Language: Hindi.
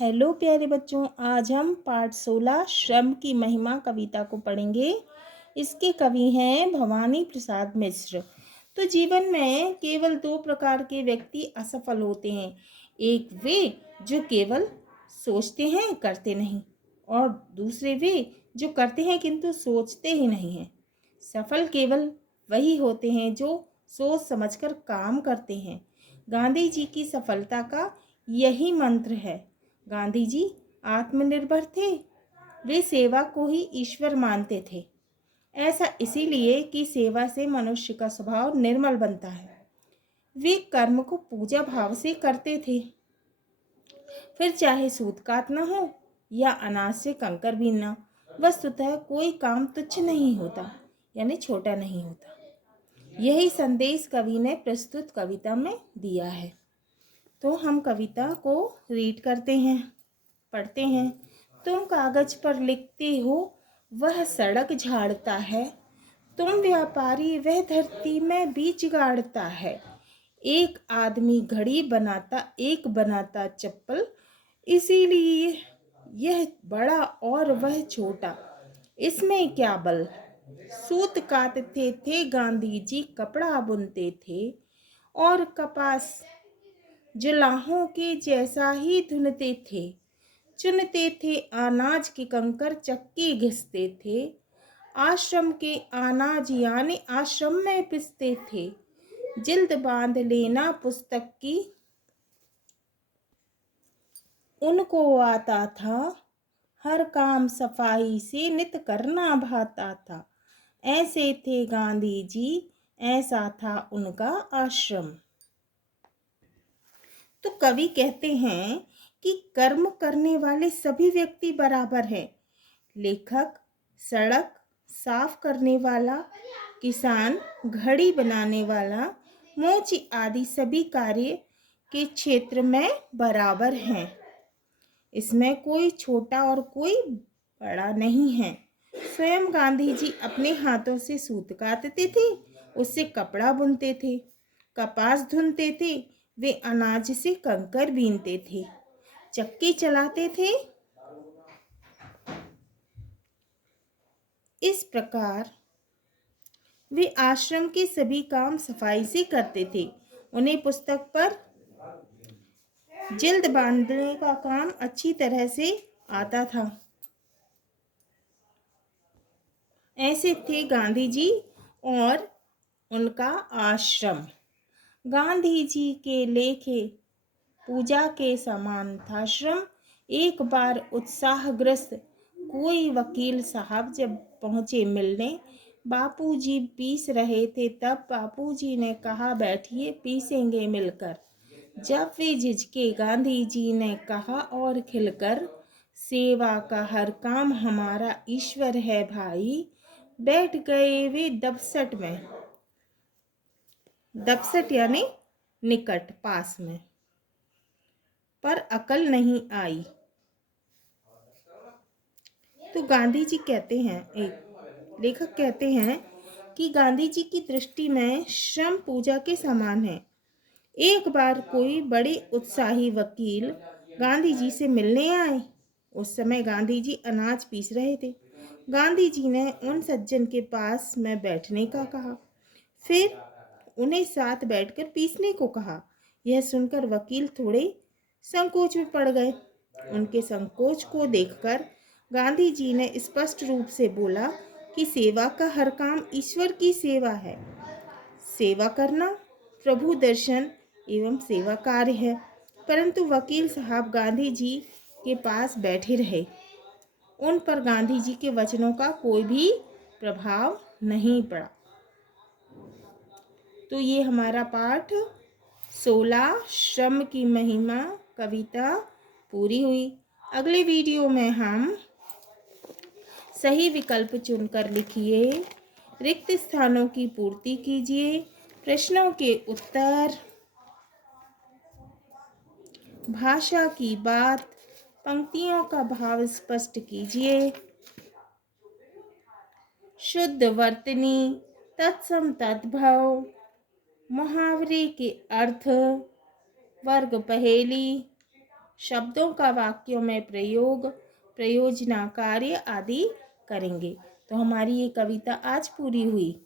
हेलो प्यारे बच्चों, आज हम पाठ 16 श्रम की महिमा कविता को पढ़ेंगे। इसके कवि हैं भवानी प्रसाद मिश्र। तो जीवन में केवल दो प्रकार के व्यक्ति असफल होते हैं। एक वे जो केवल सोचते हैं करते नहीं, और दूसरे वे जो करते हैं किंतु सोचते ही नहीं हैं। सफल केवल वही होते हैं जो सोच समझकर काम करते हैं। गांधी जी की सफलता का यही मंत्र है। गांधी जी आत्मनिर्भर थे। वे सेवा को ही ईश्वर मानते थे। ऐसा इसीलिए कि सेवा से मनुष्य का स्वभाव निर्मल बनता है। वे कर्म को पूजा भाव से करते थे, फिर चाहे सूतकात न हो या अनाज से कंकर बीनना। वस्तुतः कोई काम तुच्छ नहीं होता, यानी छोटा नहीं होता। यही संदेश कवि ने प्रस्तुत कविता में दिया है। तो हम कविता को रीड करते हैं, पढ़ते हैं। तुम कागज पर लिखते हो, वह सड़क झाड़ता है। तुम व्यापारी, वह धरती में बीज गाड़ता है। एक आदमी घड़ी बनाता, एक बनाता चप्पल। इसीलिए यह बड़ा और वह छोटा, इसमें क्या बल। सूत काटते थे गांधी जी, कपड़ा बुनते थे, और कपास जुलाहों के जैसा ही धुनते थे। चुनते थे अनाज के कंकर, चक्की घिसते थे। आश्रम के अनाज यानी आश्रम में पिसते थे। जिल्द बांध लेना पुस्तक की उनको आता था। हर काम सफाई से नित करना भाता था। ऐसे थे गांधी जी, ऐसा था उनका आश्रम। तो कवि कहते हैं कि कर्म करने वाले सभी व्यक्ति बराबर हैं। लेखक, सड़क साफ करने वाला, किसान, घड़ी बनाने वाला, मोची आदि सभी कार्य के क्षेत्र में बराबर हैं। इसमें कोई छोटा और कोई बड़ा नहीं है। स्वयं गांधी जी अपने हाथों से सूत काटते थे, उससे कपड़ा बुनते थे, कपास धुनते थे, वे अनाज से कंकर बीनते थे, चक्की चलाते थे। इस प्रकार वे आश्रम के सभी काम सफाई से करते थे। उन्हें पुस्तक पर जिल्द बांधने का काम अच्छी तरह से आता था। ऐसे थे गांधी जी और उनका आश्रम। गांधी जी के लेखे पूजा के समान था श्रम। एक बार उत्साहग्रस्त कोई वकील साहब जब पहुंचे मिलने, बापूजी पीस रहे थे, तब बापूजी ने कहा, बैठिए, पीसेंगे मिलकर। जब वे झिझके, गांधी जी ने कहा और खिलकर, सेवा का हर काम हमारा ईश्वर है भाई। बैठ गए वे दबसट में, दबसट यानी निकट, पास में, पर अकल नहीं आई। तो गांधी जी कहते हैं, एक लेखक कहते हैं कि गांधी जी की दृष्टि में श्रम पूजा के समान है। एक बार कोई बड़े उत्साही वकील गांधी जी से मिलने आए। उस समय गांधी जी अनाज पीस रहे थे। गांधी जी ने उन सज्जन के पास में बैठने का कहा, फिर उन्हें साथ बैठकर पीसने को कहा। यह सुनकर वकील थोड़े संकोच में पड़ गए। उनके संकोच को देखकर गांधी जी ने स्पष्ट रूप से बोला कि सेवा का हर काम ईश्वर की सेवा है। सेवा करना प्रभु दर्शन एवं सेवा कार्य है। परंतु वकील साहब गांधी जी के पास बैठे रहे। उन पर गांधी जी के वचनों का कोई भी प्रभाव नहीं पड़ा। तो ये हमारा पाठ 16 श्रम की महिमा कविता पूरी हुई। अगले वीडियो में हम सही विकल्प चुनकर लिखिए, रिक्त स्थानों की पूर्ति कीजिए, प्रश्नों के उत्तर, भाषा की बात, पंक्तियों का भाव स्पष्ट कीजिए, शुद्ध वर्तनी, तत्सम तद्भव, मुहावरे के अर्थ, वर्ग पहेली, शब्दों का वाक्यों में प्रयोग, प्रयोजना कार्य आदि करेंगे। तो हमारी ये कविता आज पूरी हुई।